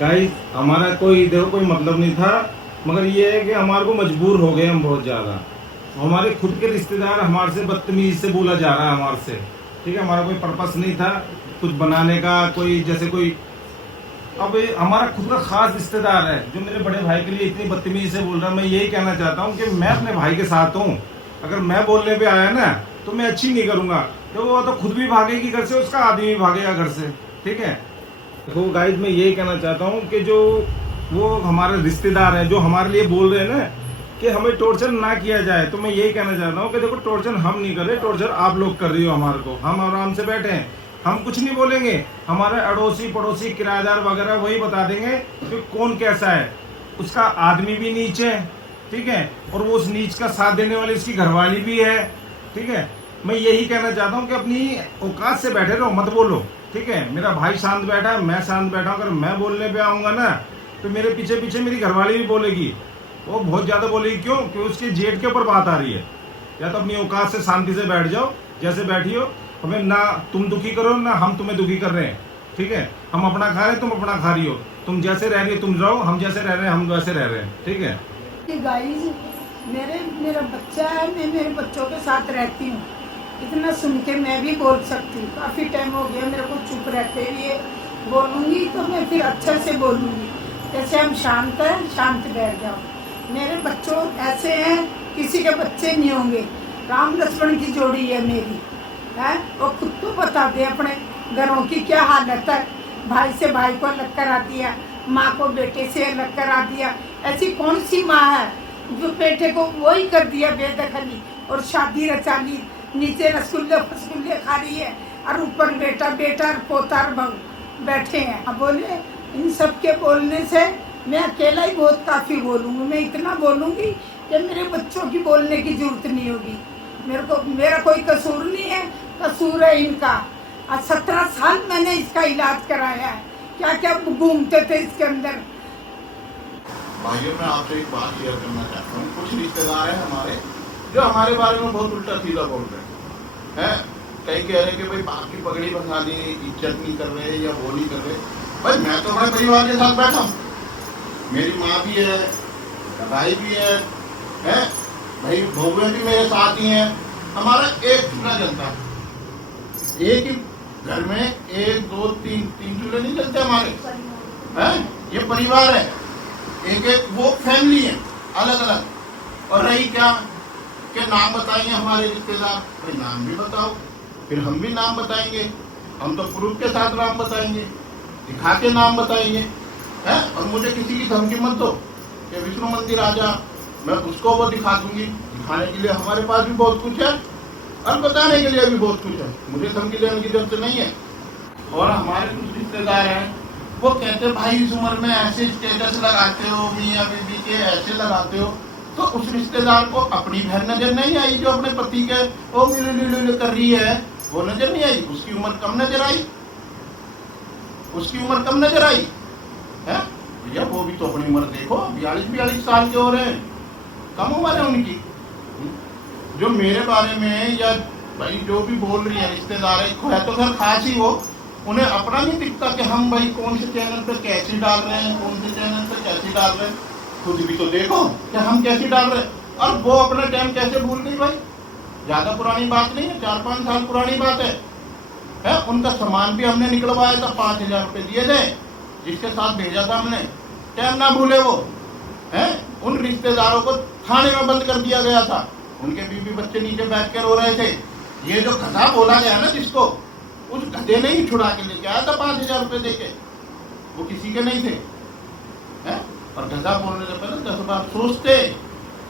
Guys हमारा कोई देखो कोई मतलब नहीं था, मगर ये है कि हमारे को मजबूर हो गए हम बहुत ज़्यादा। हमारे खुद के रिश्तेदार हमारे से बदतमीज से बोला जा रहा है हमारे से, ठीक है। हमारा कोई पर्पस नहीं था कुछ बनाने का, कोई जैसे कोई अब हमारा खुद का खास रिश्तेदार है जो मेरे बड़े भाई के लिए इतनी बदतमीजी से बोल रहा है। मैं यही कहना चाहता हूँ कि मैं अपने भाई के साथ हूँ। अगर मैं बोलने पे आया ना तो मैं अच्छी नहीं करूंगा, तो वो तो खुद भी भागेगी घर से, उसका आदमी भी भागेगा घर से, ठीक है। देखो गाइस मैं यही कहना चाहता हूँ कि जो वो हमारे रिश्तेदार हैं जो हमारे लिए बोल रहे हैं ना कि हमें टॉर्चर ना किया जाए, तो मैं यही कहना चाहता हूँ कि देखो टॉर्चर हम नहीं कर रहे, टॉर्चर आप लोग कर रही हो हमारे को। हम आराम से बैठे हैं, हम कुछ नहीं बोलेंगे, हमारे अड़ोसी पड़ोसी किराएदार वगैरह वही बता देंगे कि कौन कैसा है। उसका आदमी भी नीच है, ठीक है, और वो उस नीच का साथ देने वाली उसकी घरवाली भी है, ठीक है। मैं यही कहना चाहता हूँ कि अपनी औकात से बैठे रहो, मत बोलो, ठीक है। मेरा भाई शांत बैठा है, मैं शांत बैठा हूँ। अगर मैं बोलने पे आऊंगा ना तो मेरे पीछे पीछे मेरी घरवाली भी बोलेगी, वो बहुत ज्यादा बोलेगी। क्यों? क्योंकि उसके जेठ के ऊपर बात आ रही है। या तो अपनी औकात से शांति से बैठ जाओ जैसे बैठी हो, हमें ना तुम दुखी करो ना हम तुम्हें दुखी कर रहे हैं, ठीक है। हम अपना खा रहे हैं, तुम अपना खा रही हो, तुम जैसे रह रही हो तुम रहो, हम जैसे रह रहे हैं हम वैसे रह रहे हैं, ठीक है। गाइस मेरा बच्चा है, मैं मेरे बच्चों के साथ रहती हूँ। इतना सुन के मैं भी बोल सकती हूँ। काफ़ी टाइम हो गया मेरे को चुप रहते हुए, बोलूँगी तो मैं फिर अच्छे से बोलूँगी। जैसे हम शांत हैं, शांत बैठ जाओ। मेरे बच्चों ऐसे हैं, किसी के बच्चे नहीं होंगे। राम लक्ष्मण की जोड़ी है मेरी, है। वो खुद तो बताते अपने घरों की क्या हालत है। भाई से भाई को अलग करा दिया, माँ को बेटे से अलग करा दिया। ऐसी कौन सी माँ है जो बेटे को वही कर दिया बेदखली, और शादी रचा ली, नीचे रसगुल्ले फसगुल्ले खा रही है, और ऊपर बेटा बेटा और पोता और बहू बैठे हैं। अब बोले इन सब के बोलने से मैं अकेला ही बहुत काफ़ी बोलूँगी। मैं इतना बोलूँगी कि मेरे बच्चों की बोलने की जरूरत नहीं होगी। मेरा कोई कसूर नहीं है, कसूर है इनका। आज 17 साल मैंने इसका इलाज कराया है। क्या क्या घूमते थे इसके अंदर। भाइयों मैं आपसे एक बात शेयर करना चाहता हूँ। कुछ रिश्तेदार हैं हमारे जो हमारे बारे में बहुत उल्टा सीधा बोल रहे हैं। कई कह रहे हैं कि भाई बाप की पगड़ी बंधा ली, इज्जत नहीं कर रहे या वो नहीं कर रहे। भाई मैं तो बड़े परिवार के साथ बैठा हूँ, मेरी माँ भी है, भाई भी है, भाई बहुएं भी मेरे साथ ही हैं। हमारा एक चूल्हा जलता है, एक ही घर में 1 2 3 चूल्हे नहीं जलते हमारे, हैं? ये परिवार है, एक एक वो फैमिली है अलग अलग। और रही क्या कि नाम बताएंगे हमारे रिश्तेदार, भाई नाम भी बताओ, फिर हम भी नाम बताएंगे। हम तो प्रूफ के साथ नाम बताएंगे, दिखा के नाम बताएंगे, हैं? और मुझे किसी की धमकी मत दो कि विष्णु मंदिर आ जा, मैं उसको वो दिखा दूंगी। दिखाने के लिए हमारे पास भी बहुत कुछ है और बताने के लिए भी बहुत कुछ है, मुझे धमकी देने की जरूरत नहीं है। और हमारे कुछ रिश्तेदार हैं वो कहते भाई इस उम्र में ऐसे स्टेटस लगाते हो, मियाँ बीबी के ऐसे लगाते हो। तो उस रिश्तेदार को अपनी बहन नजर नहीं आई जो अपने पति के ओ मिलू कर रही है, वो नजर नहीं आई। उसकी उम्र कम नजर आई, उसकी उम्र कम नजर आई है भैया। वो भी तो अपनी उम्र देखो, 42 साल के हो रहे हैं, कम उम्र है उनकी। जो मेरे बारे में या भाई जो भी बोल रही है रिश्तेदार है तो घर खास ही हो, उन्हें अपना नहीं दिखता कि हम भाई कौन से चैनल पे कैसे डाल रहे हैं, कौन से चैनल पे कैसे डाल रहे हैं। खुद भी तो देखो कि हम कैसे डाल रहे हैं। और वो अपना टाइम कैसे भूल गई भाई, ज्यादा पुरानी बात नहीं है, 4-5 साल पुरानी बात है। उनका सामान भी हमने निकलवाया था, 5000 रुपये दिए थे, जिसके साथ भेजा था हमने। टाइम ना भूले वो है। उन रिश्तेदारों को थाने में बंद कर दिया गया था, उनके बीवी बच्चे नीचे बैठ कर रो रहे थे। ये जो गधा बोला गया ना जिसको, उस गधे ने ही छुड़ा के लेके आया था 5000 रुपये देके, वो किसी के नहीं थे, हैं? और गधा बोलने से पहले 10 बार सोचते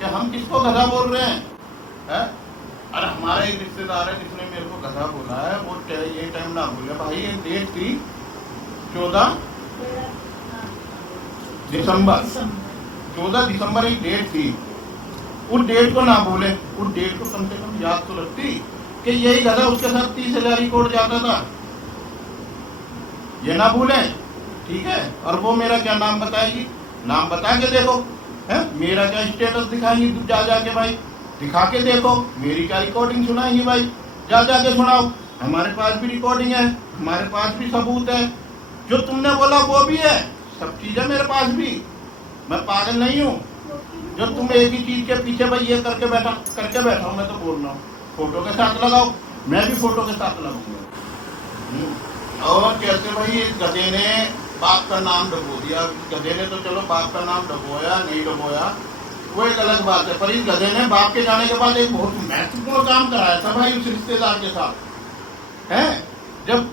कि हम किसको गधा बोल रहे हैं। और हमारा एक रिश्तेदार है जिसने मेरे को गधा बोला है, वो ये टाइम ना भूले भाई। ये डेट थी 14 दिसंबर, 14 दिसंबर एक डेट थी। उस डेट को ना भूले, उस डेट को कम से कम याद तो रखती कि यही गधा उसके साथ 30,000 रिकॉर्ड जाता था, ये ना भूले, ठीक है। और वो मेरा क्या नाम बताएगी, नाम बता के देखो, है मेरा क्या स्टेटस दिखाएंगी जा जाके भाई, दिखा के देखो। मेरी क्या रिकॉर्डिंग सुनाएंगी भाई, जा जाके सुनाओ। हमारे पास भी रिकॉर्डिंग है, हमारे पास भी सबूत है, जो तुमने बोला वो भी है, सब चीज है मेरे पास भी, मैं पागल नहीं हूँ जो तुम एक ही चीज के पीछे भाई ये करके बैठा हूँ। मैं तो बोल रहा हूँ फोटो के साथ लगाओ, मैं भी फोटो के साथ लगाऊंगा। और कहते भाई इस गधे ने बाप का नाम डबो दिया। गधे ने तो चलो बाप का नाम डबोया नहीं डबोया वो एक अलग बात है, पर इस गधे ने बाप के जाने के बाद एक बहुत महत्वपूर्ण काम कराया था भाई उस रिश्तेदार के साथ है। जब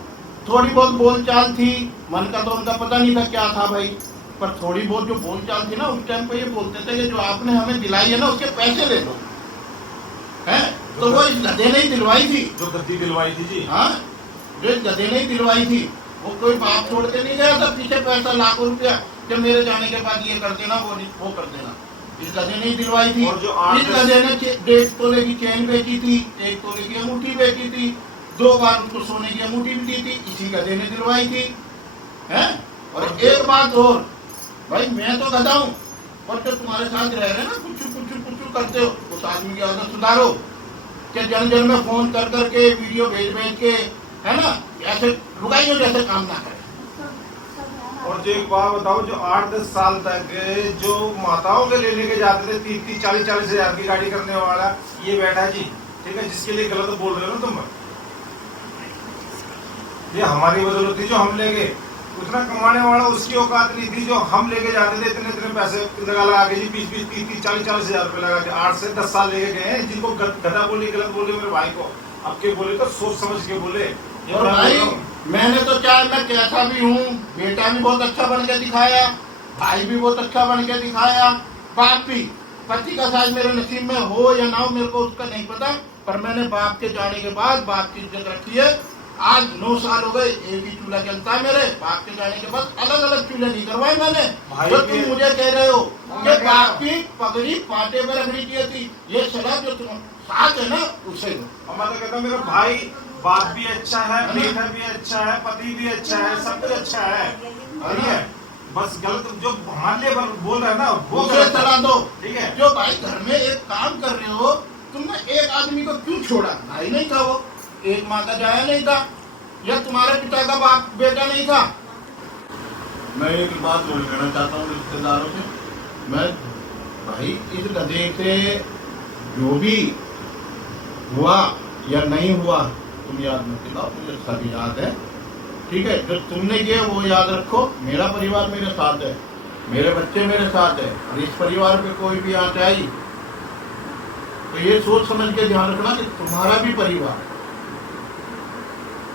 थोड़ी बहुत बोलचाल थी, मन का तो उनका पता नहीं था क्या था भाई, पर थोड़ी बहुत जो बोलचाल थी ना उस टाइम पे ये बोलते थे कि जो आपने हमें दिलाई है ना उसके पैसे ले लो, है। तो वो इस गधे ने ही दिलवाई थी, जो गद्दी दिलवाई थी जी, हाँ, जो इस गधे ने ही दिलवाई थी। वो कोई बाप छोड़ के नहीं गया था पीछे पैसा लाखों रुपया जब मेरे जाने के बाद ये कर देना वो कर देना, इस गधे ने ही दिलवाई थी। और जो इस गधे ने 1.5 तोले की चेन बेची थी, 1 तोले की अंगूठी बेची थी, 2 बार उसको सोने की अंगूठी भी दी थी, इसी गधे ने दिलवाई थी, है। और एक बात और भाई, मैं तो गधा हूँ पर जो तुम्हारे साथ रह रहे हैं ना कुछ करते हो, उस आदमी की आदत सुधारो कि जन में फोन कर करके वीडियो भेज के, है ना, ऐसे रुकाइयो जैसे काम ना करे। और जो एक बात बताओ, जो 8-10 साल तक जो माताओं के लेके जाते थे 30-40 हजार की गाड़ी करने वाला ये बैठा जी, ठीक है, जिसके लिए गलत बोल रहे हो ना तुम, ये हमारी बदौलत थी जो हम ले गए। उतना कमाने वाला उसकी औकात नहीं थी जो हम लेके जाते थे, इतने पैसे लगा के जी 20-20, 30-40 हजार रुपए लगा के 8 से 10 साल लेके गए हैं। जिनको गधा बोली गलत बोले मेरे भाई को, अब के बोले तो सोच समझ के बोले। और भाई मैंने तो चाहे मैं कैसा भी हूँ, बेटा भी बहुत अच्छा बन के दिखाया, भाई भी बहुत अच्छा बन के दिखाया, बाप भी, पति का साथ मेरे नसीब में हो या ना हो मेरे को उसका नहीं पता, पर मैंने बाप के जाने के बाद बाप की इज्जत रखी है। आज 9 साल हो गए, एक ही चूल्हा जलता है मेरे, बाप के जाने के बाद अलग अलग चूल्हे नहीं करवाए मैंने। जो तुम मुझे कह रहे हो कि बाप की पगड़ी पाटे में रखनी चाहिए थी, ये सलाह जो तुम साथ है ना उसे दो। मैं तो कहता हूँ मेरा भाई बाप भी अच्छा है, बेटा भी अच्छा है, पति भी अच्छा है, सब कुछ अच्छा है, ठीक है। बस गलत जो हमारे लिए बोल रहा है ना वो सलाह दो, ठीक है। जो भाई घर में एक काम कर रहे हो, तुमने एक आदमी को क्यों छोड़ा? भाई नहीं था वो, एक माँ का जाया नहीं था, या तुम्हारे पिता का बाप बेटा नहीं था। मैं एक बात जोड़ कहना चाहता हूँ रिश्तेदारों से, मैं भाई इस गधे से जो भी हुआ या नहीं हुआ तुम याद मत दिलाओ, मुझे सब याद है, ठीक है। जो तुमने किया वो याद रखो, मेरा परिवार मेरे साथ है, मेरे बच्चे मेरे साथ है, और इस परिवार पे कोई भी आते आई तो ये सोच समझ के ध्यान रखना कि तुम्हारा भी परिवार है।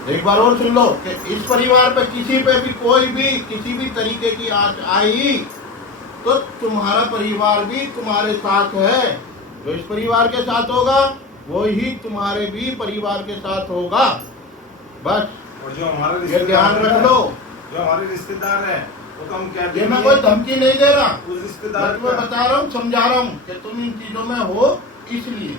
एक बार और सुन लो कि इस परिवार पे किसी पे भी कोई भी किसी भी तरीके की आंच आई तो तुम्हारा परिवार भी तुम्हारे साथ है। जो इस परिवार के साथ होगा वो ही तुम्हारे भी परिवार के साथ होगा, बस। और जो हमारे ये ध्यान रख लो, जो हमारे रिश्तेदार है वो तो हम क्या, ये मैं कोई धमकी नहीं दे रहा, उस रिश्तेदार मैं बता रहा हूँ, समझा रहा हूँ कि तुम इन चीजों में हो इसलिए।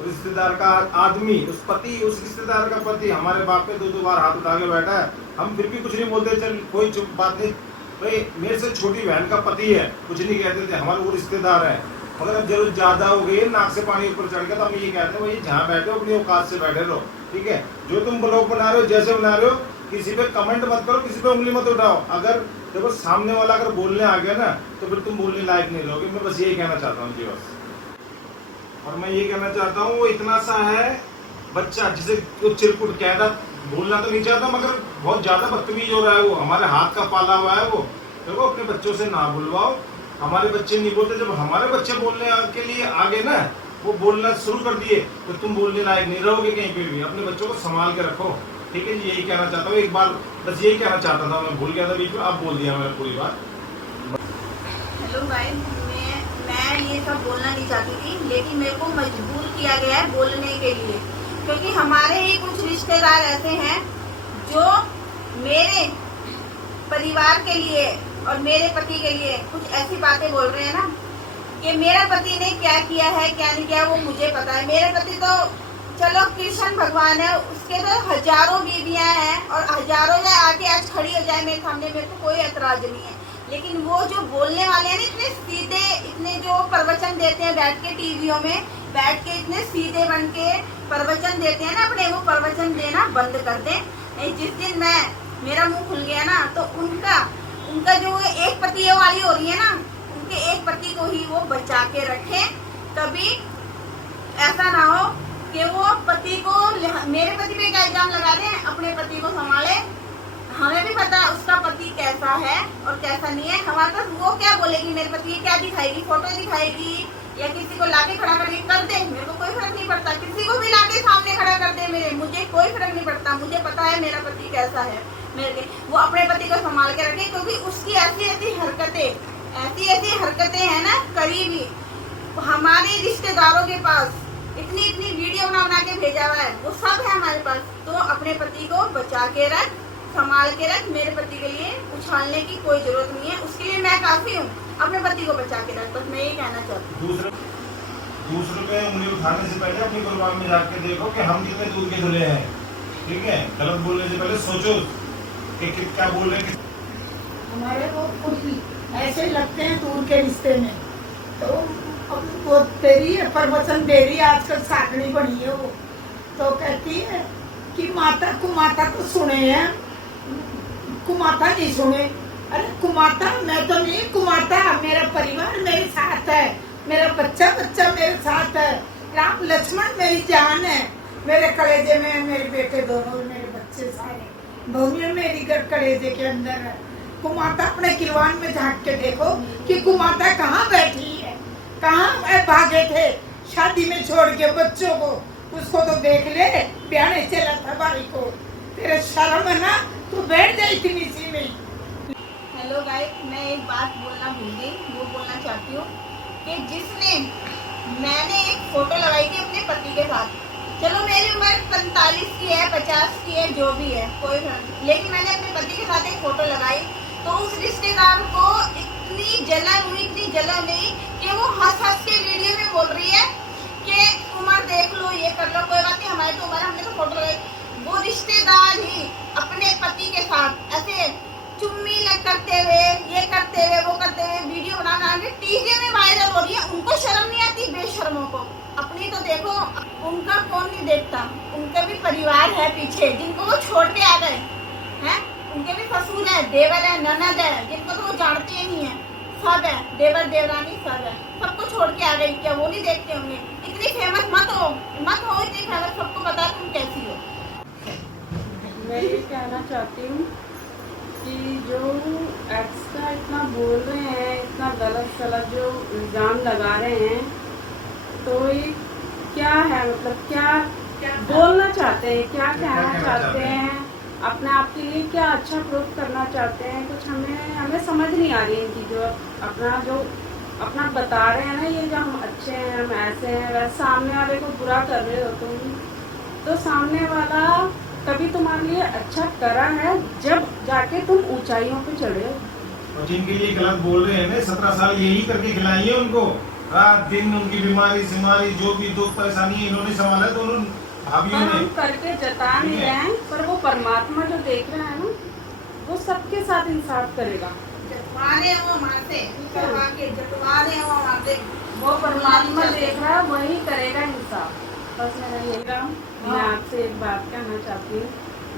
रिश्तेदार का आदमी, उस पति, उस रिश्तेदार का पति हमारे बाप पे 2 बार हाथ उठा के बैठा है, हम फिर भी कुछ नहीं बोलते, चल कोई चुप बात नहीं भाई, मेरे से छोटी बहन का पति है, कुछ नहीं कहते थे, हमारे वो रिश्तेदार है। मगर अब जरूरत ज्यादा हो गई, नाक से पानी ऊपर चढ़ गया, तो हम ये कहते हैं भाई जहाँ बैठे हो अपनी औकात से बैठे रहो, ठीक है। जो तुम ब्लॉग बना रहे हो, जैसे बना रहे हो, किसी पे कमेंट मत करो, किसी पे उंगली मत उठाओ। अगर देखो सामने वाला अगर बोलने आ गया ना तो फिर तुम बोलने लायक नहीं रहोगे। मैं बस यही कहना चाहता हूँ जी, बस। और मैं ये कहना चाहता हूँ वो इतना सा है बच्चा जिसे कुछ चिरकुट कहता, बोलना तो नहीं चाहता मगर बहुत ज्यादा बदतमीज हो रहा है वो, हमारे हाथ का पाला हुआ है वो। देखो अपने बच्चों से ना बुलवाओ, हमारे बच्चे नहीं बोलते, जब हमारे बच्चे बोलने के लिए आगे ना वो बोलना शुरू कर दिए तो तुम बोलने लायक नहीं रहोगे कहीं पे भी। अपने बच्चों को संभाल के रखो, ठीक है जी, यही कहना चाहता हूँ। एक बार बस यही कहना चाहता था, मैं भूल गया था बीच में, आप बोल दिया मैंने पूरी बात। हेलो गाइस, मैं ये सब बोलना नहीं चाहती थी, लेकिन मेरे को मजबूर किया गया है बोलने के लिए, क्योंकि हमारे ही कुछ रिश्तेदार ऐसे हैं जो मेरे परिवार के लिए और मेरे पति के लिए कुछ ऐसी बातें बोल रहे हैं ना कि मेरा पति ने क्या किया है क्या नहीं किया वो मुझे पता है। मेरे पति तो चलो कृष्ण भगवान है, उसके तो हजारों बीवियां हैं और हजारों या आके आज खड़ी हो जाए मेरे सामने, मेरे को कोई एतराज नहीं है। लेकिन वो जो बोलने वाले हैं ना, इतने सीधे, इतने जो प्रवचन देते हैं बैठ के टीवियों में बैठ के, इतने सीधे बन के प्रवचन देते हैं ना अपने, वो प्रवचन देना बंद कर दें। जिस दिन मेरा मुंह खुल गया ना तो उनका उनका जो एक पति वाली हो रही है ना, उनके एक पति को ही वो बचा के रखे। कभी ऐसा ना हो कि वो पति को, मेरे पति पे क्या इल्जाम लगा रहे हैं, अपने पति को संभाले। हमें भी पता है उसका पति कैसा है और कैसा नहीं है। हमारे पास वो क्या बोलेगी, मेरे पति क्या दिखाएगी, फोटो दिखाएगी या किसी को लाके खड़ा करके कर दे, मेरे को कोई फर्क नहीं पड़ता। किसी को भी लाके सामने खड़ा कर दे मेरे, मुझे कोई फर्क नहीं पड़ता। मुझे पता है मेरा पति कैसा है। मेरे वो अपने पति को संभाल के रखे, क्योंकि उसकी ऐसी ऐसी हरकतें हैं ना करीबी। हमारे रिश्तेदारों के पास इतनी वीडियो बना के भेजा हुआ है, वो सब है हमारे पास। तो अपने पति को बचा के रख, संभाल के रख। मेरे पति के लिए उछालने की कोई जरूरत नहीं है, उसके लिए मैं काफी हूँ। अपने पति को बचा के रख, बस मैं ये कहना चाहती हूँ। दूसरों पे उंगली उठाने से पहले अपनी गुरबान में जाके देखो कि हम कितने दूर के धुले हैं। ठीक है, गलत बोलने से पहले सोचो कि क्या बोल रहे हैं। हमारे को कुछ ऐसे लगते हैं दूर के रिश्ते में, तो अब वो तेरी है प्रवचन दे रही है, आजकल साकड़ी बनी है वो, तो कहती है कि माता कुमाता तो सुने हैं, कुमाता नहीं सुने। अरे कुमाता मैं तो नहीं, कुमाता मेरा परिवार मेरे साथ है, मेरा बच्चा मेरे साथ है, राम लक्ष्मण मेरी जान है, मेरे कलेजे में मेरे बेटे दोनों, मेरे बच्चे सारे भूमि मेरी कलेजे के अंदर है। कुमाता अपने किरवान में झांक के देखो कि कुमाता कहाँ बैठी है, कहाँ भागे थे शादी में छोड़ के बच्चों को, उसको तो देख ले, ब्याने चला था भाई को, तेरे शर्म है ना, तू बैठ जाए इतनी सी में। हेलो गाइस, मैं एक बात बोलना भूल गई, वो बोलना चाहती हूँ कि मैंने एक फोटो लगाई थी अपने पति के साथ। चलो मेरी उम्र 45 की है, 50 की है, जो भी है कोई फर्क नहीं, लेकिन मैंने अपने पति के साथ एक फोटो लगाई तो उस रिश्तेदार को इतनी जलन हुई कि वो हंस के वीडियो में बोल रही है कि उम्र देख लो, ये कर लो, कोई बात नहीं, हमारी तो उम्र, हमने तो फोटो लगाई। वो रिश्तेदार ही अपने पति के साथ ऐसे चुम्मी करते हुए, ये करते हुए, वो करते हुए वीडियो बना के टीवी में वायरल हो रही है। उनको शर्म नहीं आती बेशर्मों को? अपनी तो देखो, उनका कौन नहीं देखता, उनका भी परिवार है पीछे जिनको वो छोड़ के आ गए हैं, उनके भी ससुर है, देवर है, ननद है, जिनको तो वो जानते ही नहीं है, सब है, देवर देवरानी सब है, सबको छोड़ के आ गई। क्या वो नहीं देखते होंगे? इतनी फेमस मत हो इतनी फेमस, सबको पता तुम कैसी हो। मैं ये कहना चाहती हूँ कि जो एक्स्ट्रा इतना बोल रहे हैं, इतना गलत जो इल्ज़ाम लगा रहे हैं, तो ये क्या है, मतलब क्या बोलना चाहते हैं, क्या कहना चाहते हैं, अपने आप के लिए क्या अच्छा प्रूव करना चाहते हैं, कुछ हमें समझ नहीं आ रही इनकी जो अपना बता रहे हैं ना, ये जो हम अच्छे हैं, हम ऐसे हैं, वैसे सामने वाले को बुरा कर रहे हो तुम, तो सामने वाला कभी तुम्हारे लिए अच्छा करा है जब जाके तुम ऊंचाइयों पे चढ़े हो। और जिनके लिए गलत बोल रहे हैं ना, 17 साल यही करके खिलाई है उनको, रात दिन उनकी बीमारी जो भी दुख परेशानी है इन्होंने संभाला, तो उन्होंने भाभियों ने हम करके जता नहीं रहे हैं, पर वो परमात्मा जो देख रहा है ना, वो सबके साथ इंसाफ करेगा। वो परमात्मा देख रहा है, वही करेगा इंसाफ। बस मेरा यही काम। मैं आपसे एक बात कहना चाहती हूँ,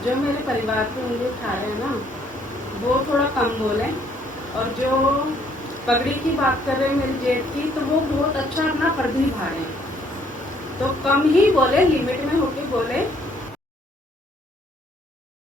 जो मेरे परिवार पे उंगली उठा रहे हैं ना, वो थोड़ा कम बोलें, और जो पगड़ी की बात कर रहे हैं मेरी जेठ की, तो वो बहुत अच्छा अपना फर्ज निभा रहे हैं, तो कम ही बोले, लिमिट में होके बोले।